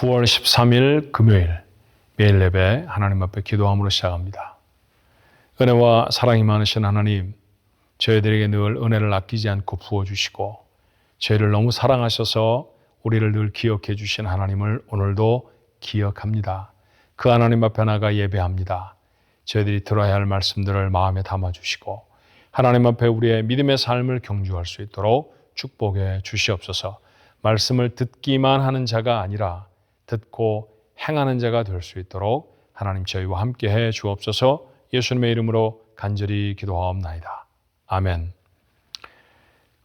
9월 13일 금요일 매일 예배 하나님 앞에 기도함으로 시작합니다. 은혜와 사랑이 많으신 하나님, 저희들에게 늘 은혜를 아끼지 않고 부어주시고 저희를 너무 사랑하셔서 우리를 늘 기억해 주신 하나님을 오늘도 기억합니다. 그 하나님 앞에 나가 예배합니다. 저희들이 들어야 할 말씀들을 마음에 담아주시고 하나님 앞에 우리의 믿음의 삶을 경주할 수 있도록 축복해 주시옵소서. 말씀을 듣기만 하는 자가 아니라 듣고 행하는 자가 될 수 있도록 하나님 저희와 함께 해 주옵소서. 예수님의 이름으로 간절히 기도하옵나이다. 아멘.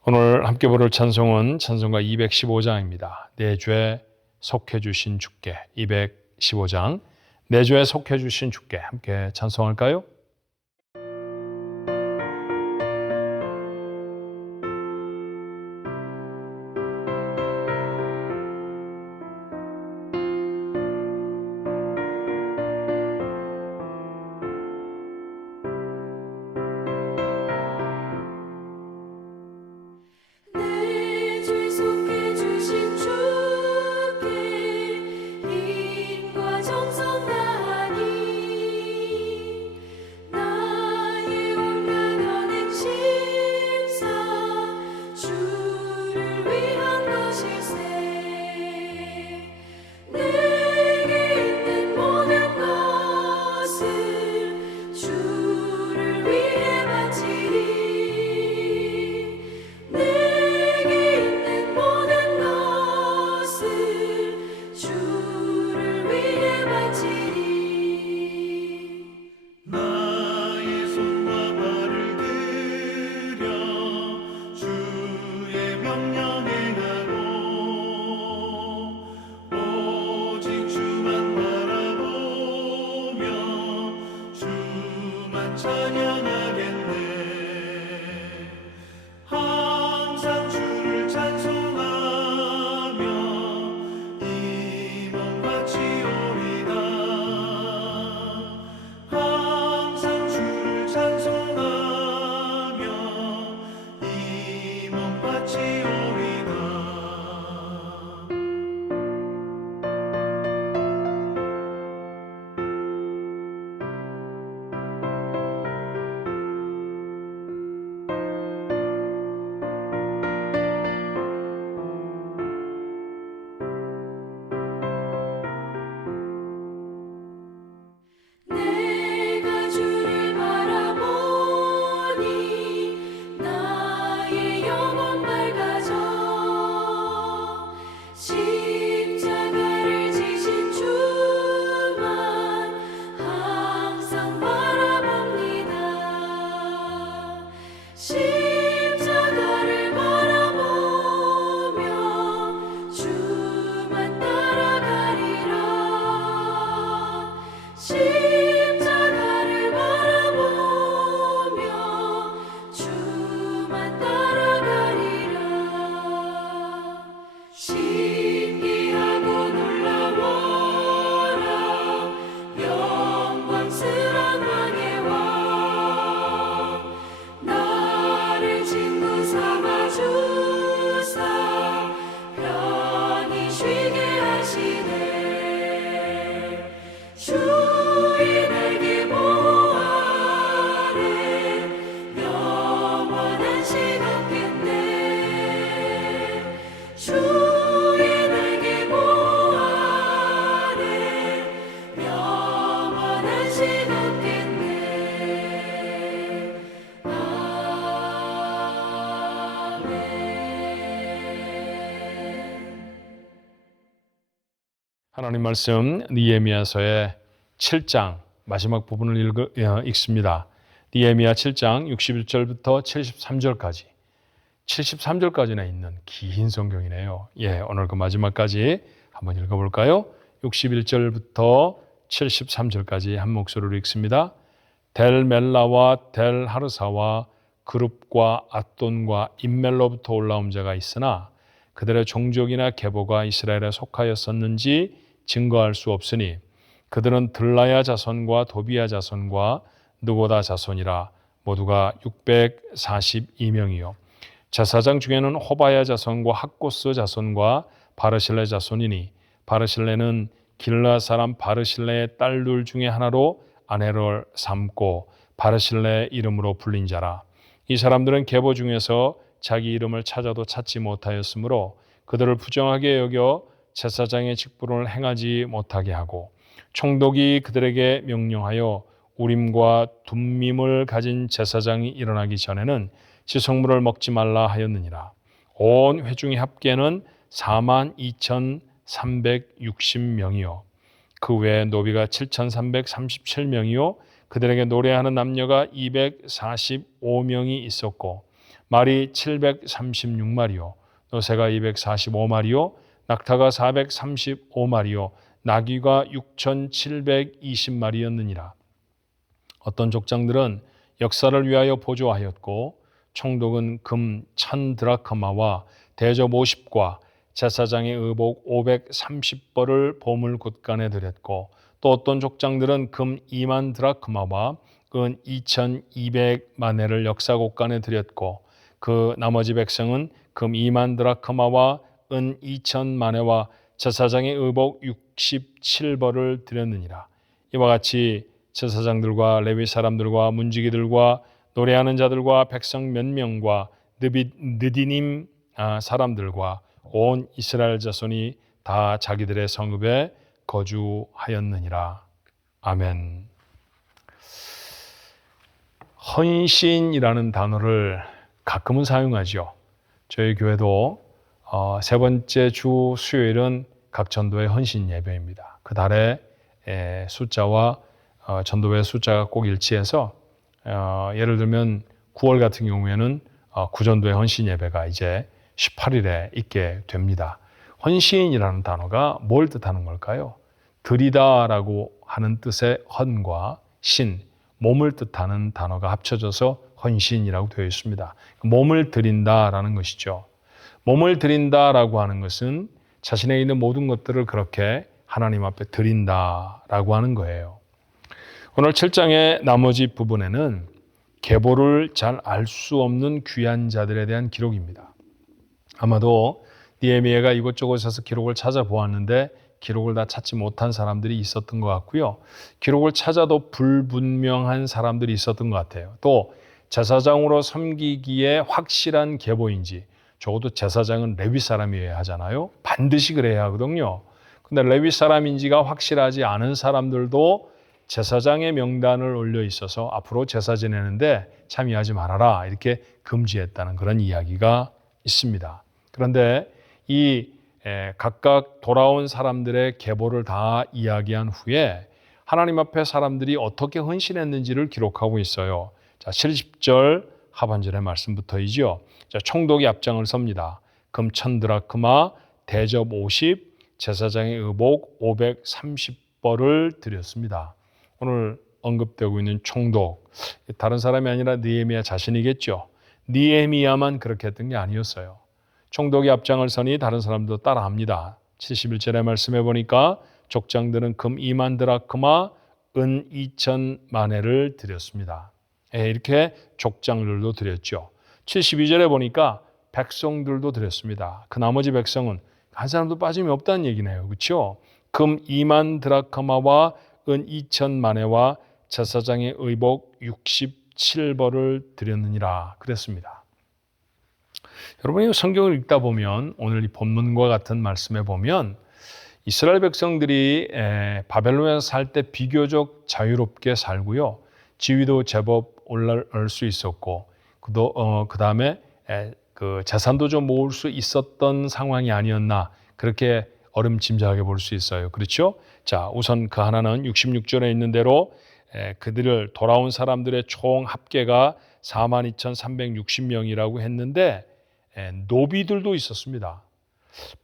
오늘 함께 부를 찬송은 찬송가 215장입니다. 내 죄 속해 주신 주께. 215장 내 죄 속해 주신 주께 함께 찬송할까요? 하나님 말씀 느헤미야서의 7장 마지막 부분을 읽습니다. 느헤미야 7장 61절부터 73절까지 73절까지나 있는 긴 성경이네요. 오늘 그 마지막까지 한번 읽어볼까요? 61절부터 73절까지 한 목소리로 읽습니다. 델 멜라와 델 하르사와 그룹과 앗돈과 임멜로부터 올라온 자가 있으나 그들의 종족이나 계보가 이스라엘에 속하였었는지 증거할 수 없으니 그들은 들라야 자손과 도비야 자손과 느고다 자손이라 모두가 642명이요 제사장 중에는 호바야 자손과 학고스 자손과 바르실레 자손이니 바르실레는 길르앗 사람 바르실레의 딸들 중에 하나로 아내를 삼고 바르실레의 이름으로 불린 자라. 이 사람들은 계보 중에서 자기 이름을 찾아도 찾지 못하였으므로 그들을 부정하게 여겨 제사장의 직분을 행하지 못하게 하고 총독이 그들에게 명령하여 우림과 둠밈을 가진 제사장이 일어나기 전에는 지성물을 먹지 말라 하였느니라. 온 회중의 합계는 42,360명이요 그 외에 노비가 7,337명이요 그들에게 노래하는 남녀가 245명이 있었고 말이 736마리요 노새가 245마리요 낙타가 435마리요 나귀가 6,720마리였느니라. 어떤 족장들은 역사를 위하여 보조하였고 총독은 금 1,000드라크마와 대접 50과 제사장의 의복 530벌을 보물 곳간에 드렸고 또 어떤 족장들은 금 2만 드라크마와 은 2,200마네를 역사 곳간에 드렸고 그 나머지 백성은 금 2만 드라크마와 은 2,000마네와 제사장의 의복 67벌을 드렸느니라. 이와 같이 제사장들과 레위 사람들과 문지기들과 노래하는 자들과 백성 몇 명과 느디님 사람들과 온 이스라엘 자손이 다 자기들의 성읍에 거주하였느니라. 아멘. 헌신이라는 단어를 가끔은 사용하죠. 저희 교회도 세 번째 주 수요일은 각 전도의 헌신 예배입니다. 그 달의 숫자와 전도회 숫자가 꼭 일치해서 예를 들면 9월 같은 경우에는 구전도의 헌신 예배가 이제 18일에 있게 됩니다. 헌신이라는 단어가 뭘 뜻하는 걸까요? 드리다라고 하는 뜻의 헌과 신, 몸을 뜻하는 단어가 합쳐져서 헌신이라고 되어 있습니다. 몸을 드린다라는 것이죠. 몸을 드린다라고 하는 것은 자신에 있는 모든 것들을 그렇게 하나님 앞에 드린다라고 하는 거예요. 오늘 7장의 나머지 부분에는 계보를 잘 알 수 없는 귀한 자들에 대한 기록입니다. 아마도 느헤미야가 이곳저곳에서 기록을 찾아보았는데 기록을 다 찾지 못한 사람들이 있었던 것 같고요. 기록을 찾아도 불분명한 사람들이 있었던 것 같아요. 또 제사장으로 섬기기에 확실한 계보인지, 적어도 제사장은 레위 사람이어야 하잖아요. 반드시 그래야 하거든요. 근데 레위 사람인지가 확실하지 않은 사람들도 제사장의 명단을 올려 있어서 앞으로 제사 지내는데 참여하지 말아라 이렇게 금지했다는 그런 이야기가 있습니다. 그런데 이 각각 돌아온 사람들의 계보를 다 이야기한 후에 하나님 앞에 사람들이 어떻게 헌신했는지를 기록하고 있어요. 자, 70절 하반절의 말씀부터이죠. 자, 총독이 앞장을 섭니다. 금 1,000드라크마, 대접 50, 제사장의 의복 530벌을 드렸습니다. 오늘 언급되고 있는 총독, 다른 사람이 아니라 느헤미야 자신이겠죠. 느헤미야만 그렇게 했던 게 아니었어요. 총독이 앞장을 서니 다른 사람도 따라합니다. 71절의 말씀해 보니까 족장들은 금 2만 드라크마, 은 2,000마네를 드렸습니다. 이렇게 족장들도 드렸죠. 72절에 보니까 백성들도 드렸습니다. 그 나머지 백성은 한 사람도 빠짐이 없다는 얘기네요. 그렇죠? 금 2만 드라크마와 은 2,000마네와 제사장의 의복 67벌을 드렸느니라 그랬습니다. 여러분이 성경을 읽다 보면 오늘 이 본문과 같은 말씀에 보면 이스라엘 백성들이 바벨론에서 살 때 비교적 자유롭게 살고요. 지위도 제법 올라올 수 있었고 그 다음에 그 재산도 좀 모을 수 있었던 상황이 아니었나 그렇게 어림짐작하게 볼 수 있어요. 그렇죠? 자, 우선 그 하나는 66절에 있는 대로 그들을 돌아온 사람들의 총 합계가 42,360명이라고 했는데 노비들도 있었습니다.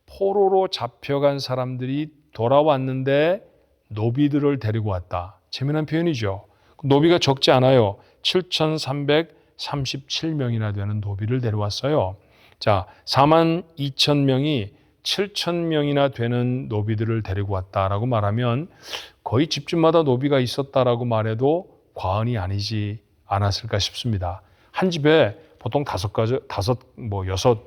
포로로 잡혀간 사람들이 돌아왔는데 노비들을 데리고 왔다. 재미난 표현이죠. 노비가 적지 않아요. 7,337명이나 되는 노비를 데려왔어요. 자, 42,000명이 7,000명이나 되는 노비들을 데리고 왔다라고 말하면 거의 집집마다 노비가 있었다라고 말해도 과언이 아니지 않았을까 싶습니다. 한 집에 보통 여섯,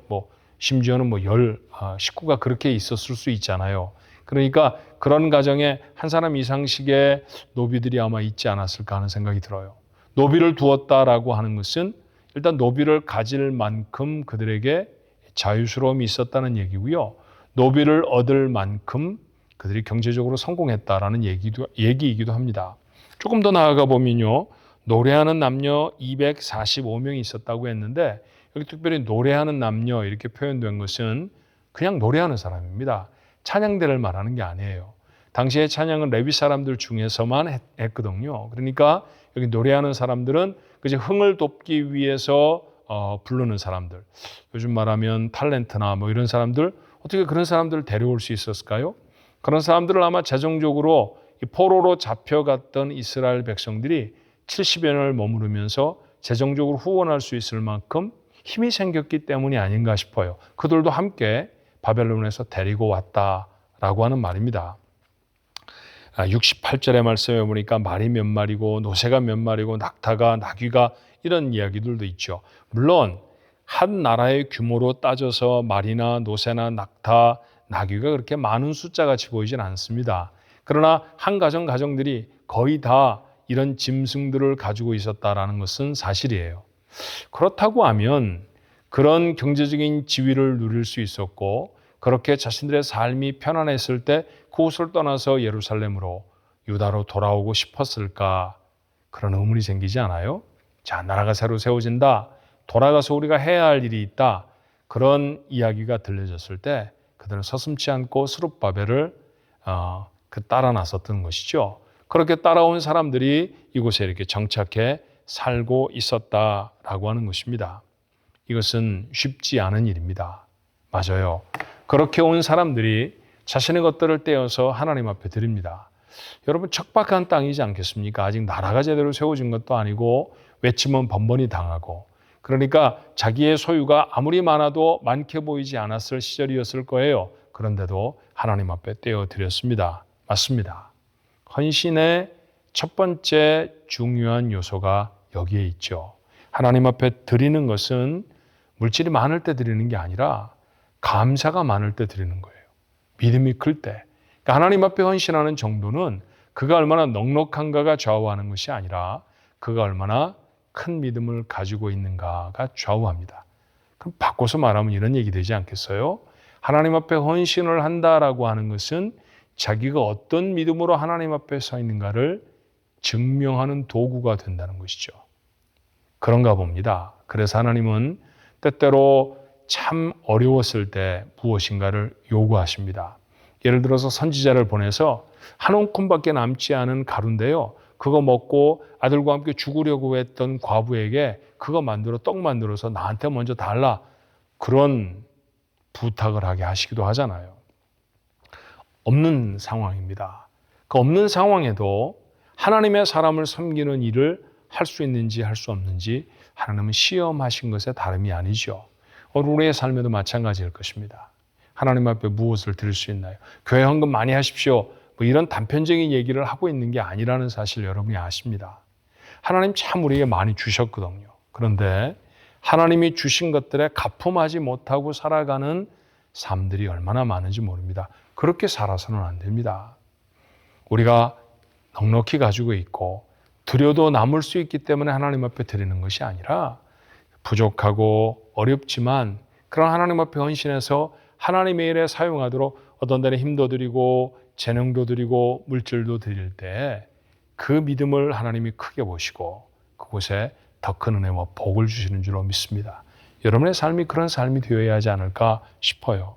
심지어는 10 식구가 그렇게 있었을 수 있잖아요. 그러니까 그런 가정에 한 사람 이상씩의 노비들이 아마 있지 않았을까 하는 생각이 들어요. 노비를 두었다라고 하는 것은 일단 노비를 가질 만큼 그들에게 자유스러움이 있었다는 얘기고요. 노비를 얻을 만큼 그들이 경제적으로 성공했다라는 얘기이기도 합니다. 조금 더 나아가 보면요. 노래하는 남녀 245명이 있었다고 했는데 여기 특별히 노래하는 남녀 이렇게 표현된 것은 그냥 노래하는 사람입니다. 찬양대를 말하는 게 아니에요. 당시에 찬양은 레위 사람들 중에서만 했거든요. 그러니까 여기 노래하는 사람들은 그저 흥을 돋기 위해서 부르는 사람들. 요즘 말하면 탤런트나 뭐 이런 사람들, 어떻게 그런 사람들을 데려올 수 있었을까요? 그런 사람들을 아마 재정적으로 포로로 잡혀갔던 이스라엘 백성들이 70여 년을 머무르면서 재정적으로 후원할 수 있을 만큼 힘이 생겼기 때문이 아닌가 싶어요. 그들도 함께 바벨론에서 데리고 왔다라고 하는 말입니다. 68절의 말씀에 보니까 말이 몇 마리고 노새가 몇 마리고 낙타가 나귀가 이런 이야기들도 있죠. 물론 한 나라의 규모로 따져서 말이나 노새나 낙타, 나귀가 그렇게 많은 숫자같이 보이진 않습니다. 그러나 한 가정들이 거의 다 이런 짐승들을 가지고 있었다라는 것은 사실이에요. 그렇다고 하면 그런 경제적인 지위를 누릴 수 있었고 그렇게 자신들의 삶이 편안했을 때 그곳을 떠나서 예루살렘으로 유다로 돌아오고 싶었을까? 그런 의문이 생기지 않아요? 자, 나라가 새로 세워진다. 돌아가서 우리가 해야 할 일이 있다. 그런 이야기가 들려졌을 때 그들은 서슴지 않고 스룹바벨을 따라 나섰던 것이죠. 그렇게 따라온 사람들이 이곳에 이렇게 정착해 살고 있었다라고 하는 것입니다. 이것은 쉽지 않은 일입니다. 맞아요. 그렇게 온 사람들이 자신의 것들을 떼어서 하나님 앞에 드립니다. 여러분 척박한 땅이지 않겠습니까? 아직 나라가 제대로 세워진 것도 아니고 외치면 번번이 당하고 그러니까 자기의 소유가 아무리 많아도 많게 보이지 않았을 시절이었을 거예요. 그런데도 하나님 앞에 떼어드렸습니다. 맞습니다. 헌신의 첫 번째 중요한 요소가 여기에 있죠. 하나님 앞에 드리는 것은 물질이 많을 때 드리는 게 아니라 감사가 많을 때 드리는 거예요. 믿음이 클 때. 그러니까 하나님 앞에 헌신하는 정도는 그가 얼마나 넉넉한가가 좌우하는 것이 아니라 그가 얼마나 큰 믿음을 가지고 있는가가 좌우합니다. 그럼 바꿔서 말하면 이런 얘기 되지 않겠어요? 하나님 앞에 헌신을 한다라고 하는 것은 자기가 어떤 믿음으로 하나님 앞에 서 있는가를 증명하는 도구가 된다는 것이죠. 그런가 봅니다. 그래서 하나님은 때때로 참 어려웠을 때 무엇인가를 요구하십니다. 예를 들어서 선지자를 보내서 한 움큼밖에 남지 않은 가루인데요. 그거 먹고 아들과 함께 죽으려고 했던 과부에게 그거 떡 만들어서 나한테 먼저 달라. 그런 부탁을 하게 하시기도 하잖아요. 없는 상황입니다. 그 없는 상황에도 하나님의 사람을 섬기는 일을 할 수 있는지 할 수 없는지 하나님은 시험하신 것에 다름이 아니죠. 우리의 삶에도 마찬가지일 것입니다. 하나님 앞에 무엇을 드릴 수 있나요? 교회 헌금 많이 하십시오. 뭐 이런 단편적인 얘기를 하고 있는 게 아니라는 사실 여러분이 아십니다. 하나님 참 우리에게 많이 주셨거든요. 그런데 하나님이 주신 것들에 가품하지 못하고 살아가는 삶들이 얼마나 많은지 모릅니다. 그렇게 살아서는 안 됩니다. 우리가 넉넉히 가지고 있고 드려도 남을 수 있기 때문에 하나님 앞에 드리는 것이 아니라 부족하고 어렵지만 그런 하나님 앞에 헌신해서 하나님의 일에 사용하도록 어떤 데는 힘도 드리고 재능도 드리고 물질도 드릴 때 그 믿음을 하나님이 크게 보시고 그곳에 더 큰 은혜와 복을 주시는 줄로 믿습니다. 여러분의 삶이 그런 삶이 되어야 하지 않을까 싶어요.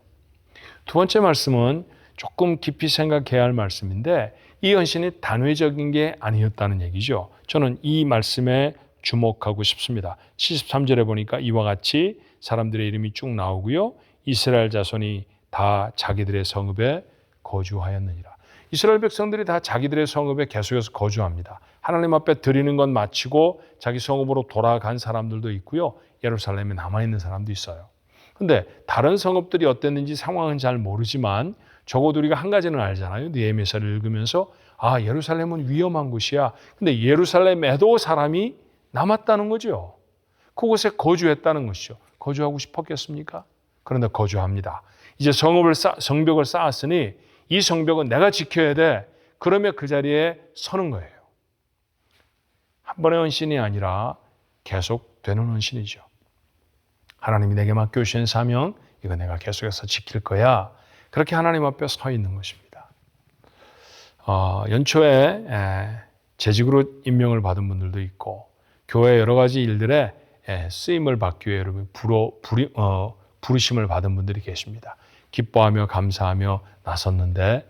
두 번째 말씀은 조금 깊이 생각해야 할 말씀인데 이 헌신이 단회적인 게 아니었다는 얘기죠. 저는 이 말씀에 주목하고 싶습니다. 73절에 보니까 이와 같이 사람들의 이름이 쭉 나오고요. 이스라엘 자손이 다 자기들의 성읍에 거주하였느니라. 이스라엘 백성들이 다 자기들의 성읍에 계속해서 거주합니다. 하나님 앞에 드리는 건 마치고 자기 성읍으로 돌아간 사람들도 있고요. 예루살렘에 남아있는 사람도 있어요. 근데 다른 성읍들이 어땠는지 상황은 잘 모르지만 적어도 우리가 한 가지는 알잖아요. 느헤미야서를 읽으면서 예루살렘은 위험한 곳이야. 근데 예루살렘에도 사람이 남았다는 거죠. 그곳에 거주했다는 것이죠. 거주하고 싶었겠습니까? 그런데 거주합니다. 이제 성벽을 쌓았으니 이 성벽은 내가 지켜야 돼. 그러면 그 자리에 서는 거예요. 한 번의 헌신이 아니라 계속 되는 헌신이죠. 하나님이 내게 맡겨주신 사명, 이거 내가 계속해서 지킬 거야. 그렇게 하나님 앞에 서 있는 것입니다. 연초에 재직으로 임명을 받은 분들도 있고 교회 여러 가지 일들에 쓰임을 받기 위해 여러분 부르심을 받은 분들이 계십니다. 기뻐하며 감사하며 나섰는데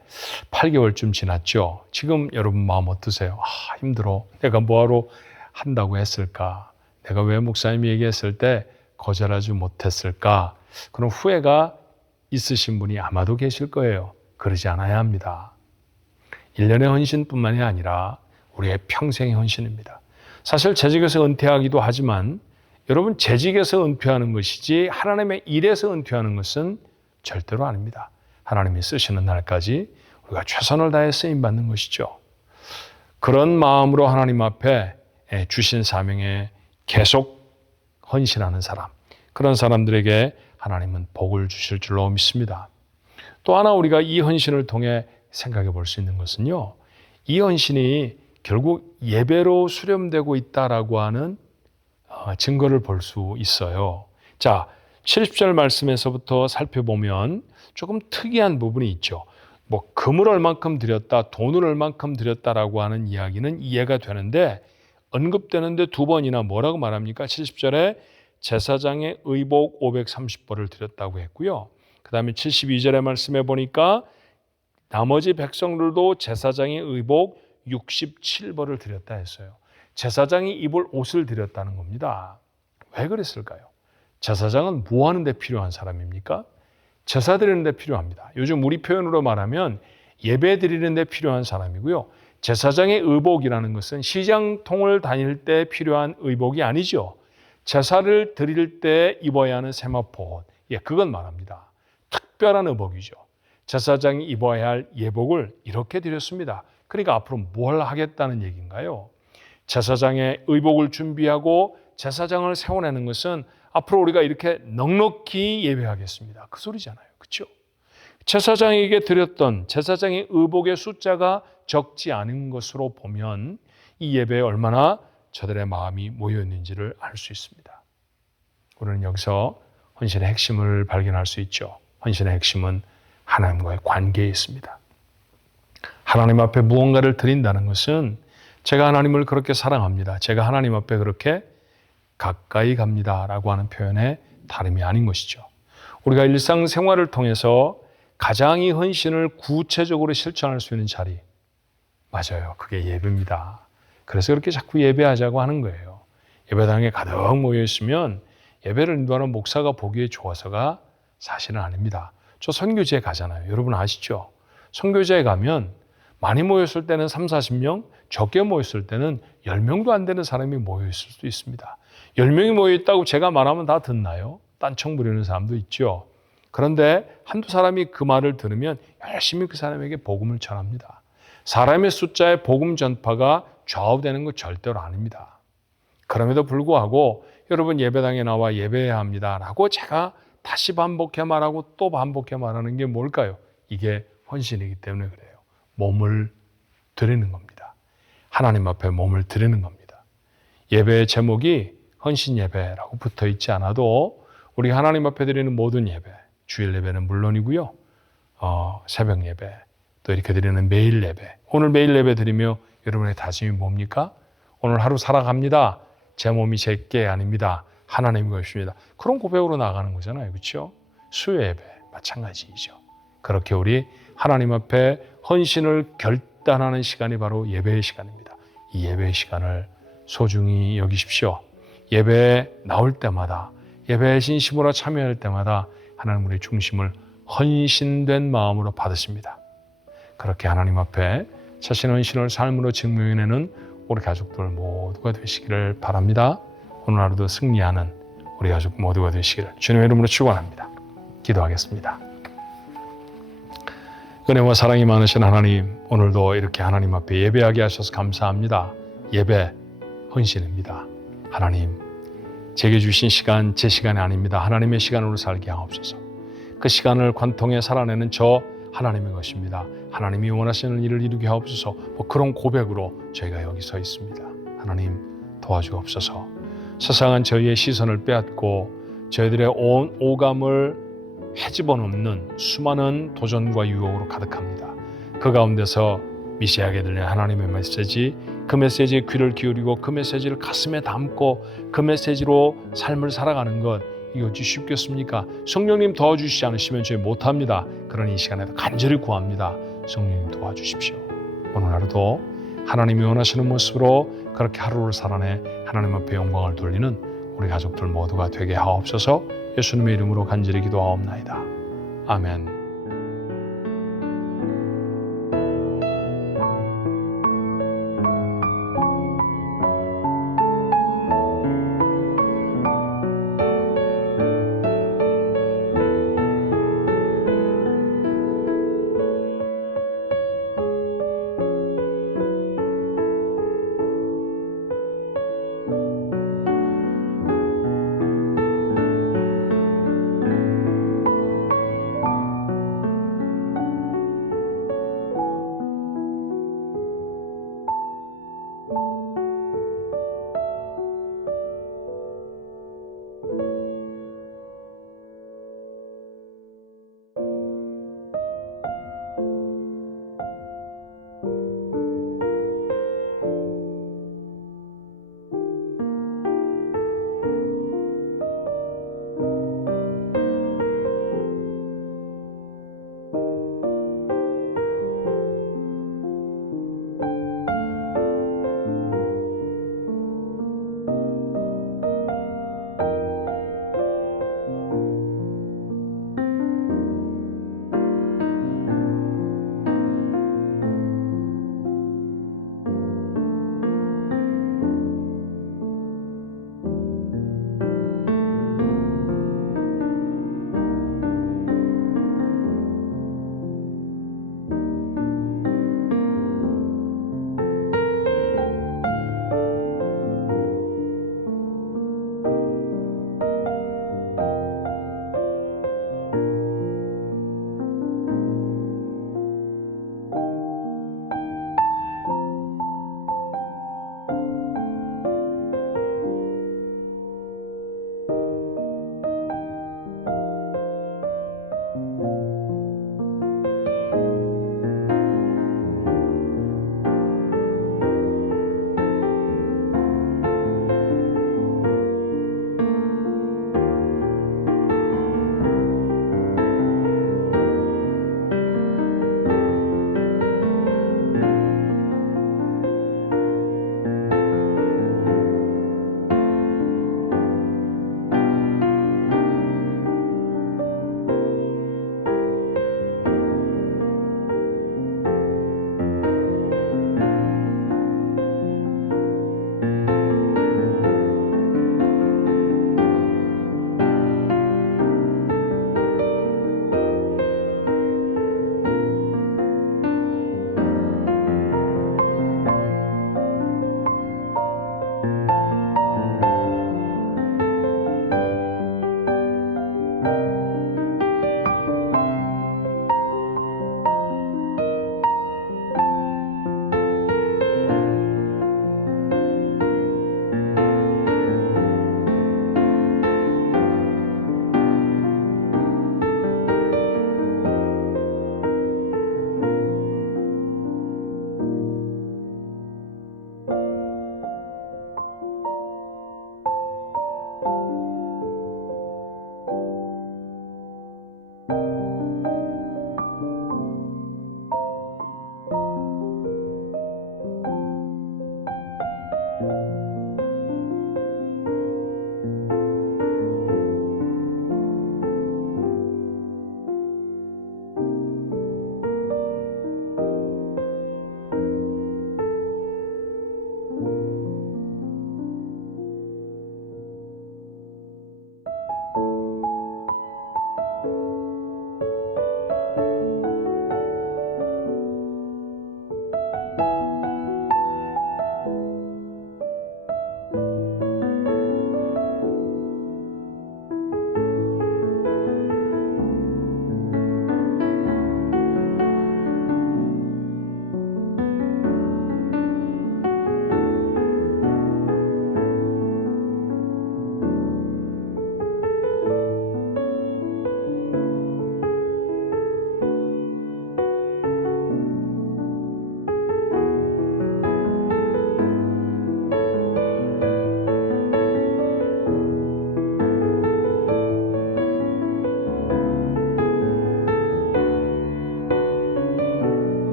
8개월쯤 지났죠. 지금 여러분 마음 어떠세요? 힘들어. 내가 뭐하러 한다고 했을까? 내가 왜 목사님이 얘기했을 때 거절하지 못했을까? 그런 후회가 있으신 분이 아마도 계실 거예요. 그러지 않아야 합니다. 1년의 헌신뿐만이 아니라 우리의 평생의 헌신입니다. 사실 재직에서 은퇴하기도 하지만 여러분 재직에서 은퇴하는 것이지 하나님의 일에서 은퇴하는 것은 절대로 아닙니다. 하나님이 쓰시는 날까지 우리가 최선을 다해 쓰임받는 것이죠. 그런 마음으로 하나님 앞에 주신 사명에 계속 헌신하는 사람, 그런 사람들에게 하나님은 복을 주실 줄로 믿습니다. 또 하나 우리가 이 헌신을 통해 생각해 볼 수 있는 것은요, 이 헌신이 결국 예배로 수렴되고 있다라고 하는 증거를 볼 수 있어요. 자, 70절 말씀에서부터 살펴보면 조금 특이한 부분이 있죠. 금을 얼만큼 드렸다, 돈을 얼만큼 드렸다라고 하는 이야기는 이해가 되는데 언급되는데 두 번이나 뭐라고 말합니까? 70절에 제사장의 의복 530벌을 드렸다고 했고요. 그 다음에 72절의 말씀에 보니까 나머지 백성들도 제사장의 의복 67벌을 드렸다 했어요. 제사장이 입을 옷을 드렸다는 겁니다. 왜 그랬을까요? 제사장은 뭐 하는 데 필요한 사람입니까? 제사 드리는 데 필요합니다. 요즘 우리 표현으로 말하면 예배 드리는 데 필요한 사람이고요. 제사장의 의복이라는 것은 시장통을 다닐 때 필요한 의복이 아니죠. 제사를 드릴 때 입어야 하는 세마포, 그건 말합니다. 특별한 의복이죠. 제사장이 입어야 할 예복을 이렇게 드렸습니다. 그러니까 앞으로 뭘 하겠다는 얘기인가요? 제사장의 의복을 준비하고 제사장을 세워내는 것은 앞으로 우리가 이렇게 넉넉히 예배하겠습니다. 그 소리잖아요. 그렇죠? 제사장에게 드렸던 제사장의 의복의 숫자가 적지 않은 것으로 보면 이 예배에 얼마나 저들의 마음이 모여 있는지를 알 수 있습니다. 우리는 여기서 헌신의 핵심을 발견할 수 있죠. 헌신의 핵심은 하나님과의 관계에 있습니다. 하나님 앞에 무언가를 드린다는 것은 제가 하나님을 그렇게 사랑합니다. 제가 하나님 앞에 그렇게 가까이 갑니다라고 하는 표현의 다름이 아닌 것이죠. 우리가 일상생활을 통해서 가장 이 헌신을 구체적으로 실천할 수 있는 자리, 맞아요. 그게 예배입니다. 그래서 그렇게 자꾸 예배하자고 하는 거예요. 예배당에 가득 모여 있으면 예배를 인도하는 목사가 보기에 좋아서가 사실은 아닙니다. 저 선교지에 가잖아요. 여러분 아시죠? 선교지에 가면 많이 모였을 때는 3, 40명, 적게 모였을 때는 10명도 안 되는 사람이 모여 있을 수도 있습니다. 10명이 모여 있다고 제가 말하면 다 듣나요? 딴청 부리는 사람도 있죠. 그런데 한두 사람이 그 말을 들으면 열심히 그 사람에게 복음을 전합니다. 사람의 숫자에 복음 전파가 좌우되는 것 절대로 아닙니다. 그럼에도 불구하고 여러분 예배당에 나와 예배해야 합니다 라고 제가 다시 반복해 말하고 또 반복해 말하는 게 뭘까요? 이게 헌신이기 때문에 그래요. 몸을 드리는 겁니다. 하나님 앞에 몸을 드리는 겁니다. 예배의 제목이 헌신 예배라고 붙어 있지 않아도 우리 하나님 앞에 드리는 모든 예배, 주일 예배는 물론이고요. 새벽 예배, 또 이렇게 드리는 매일 예배. 오늘 매일 예배 드리며 여러분의 다짐이 뭡니까? 오늘 하루 살아갑니다. 제 몸이 제게 아닙니다. 하나님의 것입니다. 그런 고백으로 나가는 거잖아요. 그렇죠? 수요 예배 마찬가지이죠. 그렇게 우리 하나님 앞에 헌신을 결단하는 시간이 바로 예배의 시간입니다. 이 예배의 시간을 소중히 여기십시오. 예배에 나올 때마다, 예배에 진심으로 참여할 때마다 하나님 우리의 중심을 헌신된 마음으로 받으십니다. 그렇게 하나님 앞에 자신의 헌신을 삶으로 증명해내는 우리 가족들 모두가 되시기를 바랍니다. 오늘 하루도 승리하는 우리 가족 모두가 되시기를 주님의 이름으로 축원합니다. 기도하겠습니다. 은혜와 사랑이 많으신 하나님, 오늘도 이렇게 하나님 앞에 예배하게 하셔서 감사합니다. 예배, 헌신입니다. 하나님, 제게 주신 시간, 제 시간이 아닙니다. 하나님의 시간으로 살게 하옵소서. 그 시간을 관통해 살아내는 저 하나님의 것입니다. 하나님이 원하시는 일을 이루게 하옵소서. 그런 고백으로 저희가 여기 서 있습니다. 하나님 도와주옵소서. 세상은 저희의 시선을 빼앗고 저희들의 온 오감을 헤집어 놓는 수많은 도전과 유혹으로 가득합니다. 그 가운데서 미세하게 들리는 하나님의 메시지, 그 메시지에 귀를 기울이고 그 메시지를 가슴에 담고 그 메시지로 삶을 살아가는 것, 이거 어찌 쉽겠습니까? 성령님 도와주시지 않으시면 저희 못합니다. 그러니 이 시간에도 간절히 구합니다. 성령님 도와주십시오. 오늘 하루도 하나님이 원하시는 모습으로 그렇게 하루를 살아내 하나님 앞에 영광을 돌리는 우리 가족들 모두가 되게 하옵소서. 예수님의 이름으로 간절히 기도하옵나이다. 아멘.